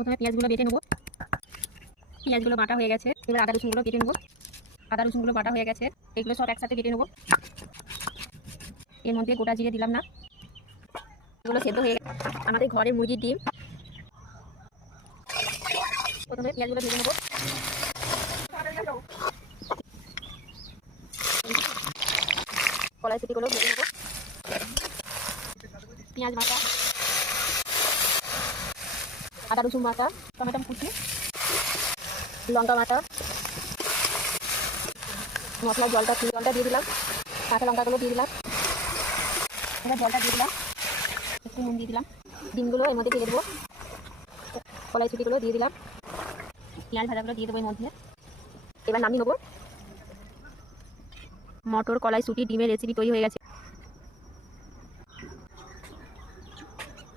প্রথমে পেঁয়াজগুলো বেটে নেবো। পেঁয়াজগুলো বাটা হয়ে গেছে, এবার আদা রসুনগুলো কেটে নেবো। আদা রসুনগুলো বাটা হয়ে গেছে, এগুলো সব একসাথে কেটে নেবো। এর মধ্যে গোটা জিরে দিলাম না, এগুলো সেদ্ধ হয়ে গেছে। আমাদের ঘরের মুরগির ডিম। প্রথমে পেঁয়াজগুলো ভেজে নেবো। কড়াইশুঁটিগুলো ভেজে নেবো। পেঁয়াজ বাটা, আদা রসুন বাটা, টমেটো কুচি, লঙ্কা বাটা, মশলার জলটা দিয়ে দিলাম। কাঁচা লঙ্কাগুলো দিয়ে দিলাম। এবার জলটা দিয়ে দিলাম, একটু নুন দিয়ে দিলাম। ডিমগুলো এর মধ্যে দিয়ে দেবো। কড়াইশুঁটিগুলো দিয়ে দিলাম। পেঁয়াজ ভাজাগুলো দিয়ে দেবো এর মধ্যে। এবার নামিয়ে নেবো। মটর কড়াইশুঁটি ডিমের রেসিপি তৈরি হয়ে গেছে।